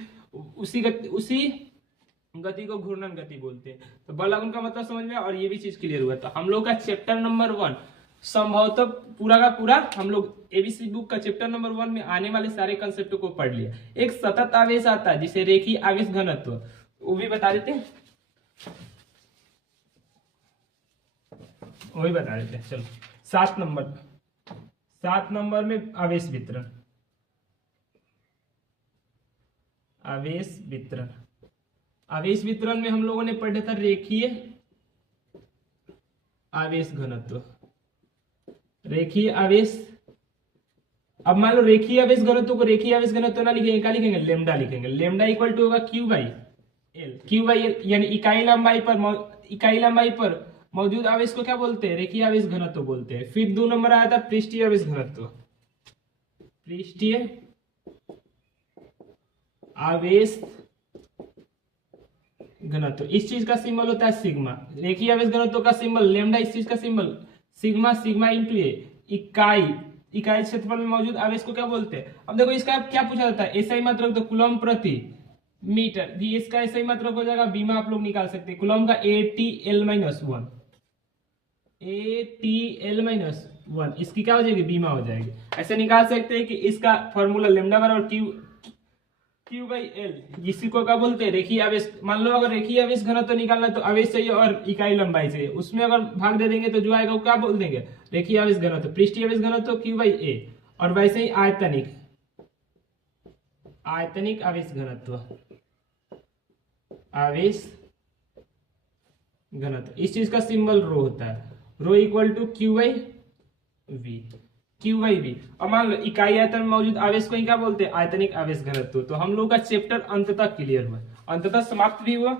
गति को घूर्णन गति बोलते हैं। तो बल आघूर्ण का मतलब समझ में, और ये भी चीज क्लियर हुआ। तो हम लोग का चैप्टर नंबर 1 संभवतः पूरा का पूरा हम लोग एबीसी बुक का चैप्टर नंबर 1 में आने वाले सारे कंसेप्टों को पढ़ लिया। एक सतत आवेश आता है जिसे रेखीय आवेश घनत्व, वो भी बता देते हैं, वही बता देते हैं। चलो 7 नंबर में आवेश वितरण, आवेश वितरण में हम लोगों ने पढ़ा था रेखीय आवेश घनत्व, रेखीय आवेश। अब मान लो रेखीय आवेश घनत्व को रेखीय आवेश घनत्व ना लिखेंगे, क्या लिखेंगे, लेमडा लिखेंगे। लेमडा इक्वल टू होगा Q/L, यानी इकाई लंबाई पर मौजूद आवेश को क्या बोलते हैं, रेखीय आवेश घनत्व बोलते हैं। फिर 2 नंबर आया था पृष्ठीय आवेश घनत्व, पृष्ठीय आवेश घनत्व, इस चीज का सिंबल होता है सिग्मा। रेखीय आवेश घनत्व का सिंबल लेमडा, इस चीज का सिंबल सिग्मा इंटू ए। इकाई क्षेत्रफल में मौजूद आवेश को क्या बोलते हैं। अब देखो इसका क्या पूछा जाता है, ऐसा ही मात्रक, तो कूलम प्रति मीटर भी इसका ऐसा ही मात्रक हो जाएगा। बीमा आप लोग निकाल सकते हैं, कूलम का ATL-1, इसकी क्या हो जाएगी, बीमा हो जाएगी। ऐसे निकाल सकते हैं कि इसका फॉर्मूला लेमडा बराबर Q/L, इसी को क्या बोलते हैं, रेखीय आवेश। मान लो अगर रेखीय आवेश घनत्व निकालना तो आवेश चाहिए और इकाई लंबाई चाहिए, उसमें अगर भाग दे देंगे तो जो आएगा वो क्या बोल देंगे, रेखीय आवेश घनत्व। पृष्ठीय आवेश घनत्व Q/A, और वैसे ही आयतनिक आवेश घनत्व, इस चीज का सिंबल रो होता है, रो इक्वल टू Q/V। और मान लो इकाई आयतन में मौजूद आवेश को ही क्या बोलते हैं, आयतनिक आवेश घनत्व। तो हम लोग का चैप्टर अंततः क्लियर हुआ, अंततः समाप्त भी हुआ।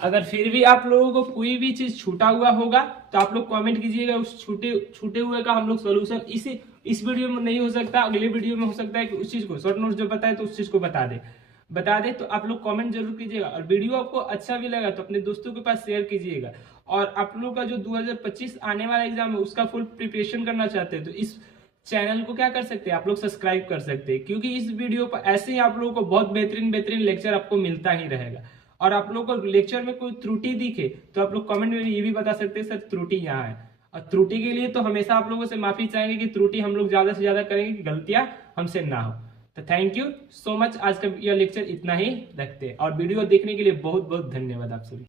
अगर फिर भी आप लोगों को कोई भी चीज छूटा हुआ होगा तो आप लोग कमेंट कीजिएगा, उस छूटे हुए का हम लोग सोल्यूशन इस वीडियो में नहीं हो सकता, अगले वीडियो में हो सकता है कि उस चीज को शॉर्ट नोट जो बताए तो उस चीज को बता दे। तो आप लोग कमेंट जरूर कीजिएगा, और वीडियो आपको अच्छा भी लगा तो अपने दोस्तों के पास शेयर कीजिएगा। और आप लोग का जो 2025 आने वाला एग्जाम है उसका फुल प्रिपरेशन करना चाहते हैं तो इस चैनल को क्या कर सकते हैं, आप लोग सब्सक्राइब कर सकते हैं, क्योंकि इस वीडियो पर ऐसे ही आप लोगों को बहुत बेहतरीन बेहतरीन लेक्चर आपको मिलता ही रहेगा। और आप लोगों को लेक्चर में कोई त्रुटि दिखे तो आप लोग कमेंट में ये भी बता सकते हैं सर त्रुटि यहाँ है। और त्रुटि के लिए तो हमेशा आप लोगों से माफी चाहेंगे कि त्रुटि हम लोग ज्यादा से ज्यादा करेंगे कि गलतियां हमसे ना हो। तो थैंक यू सो मच, आज का यह लेक्चर इतना ही रखते हैं और वीडियो देखने के लिए बहुत बहुत धन्यवाद आप सभी।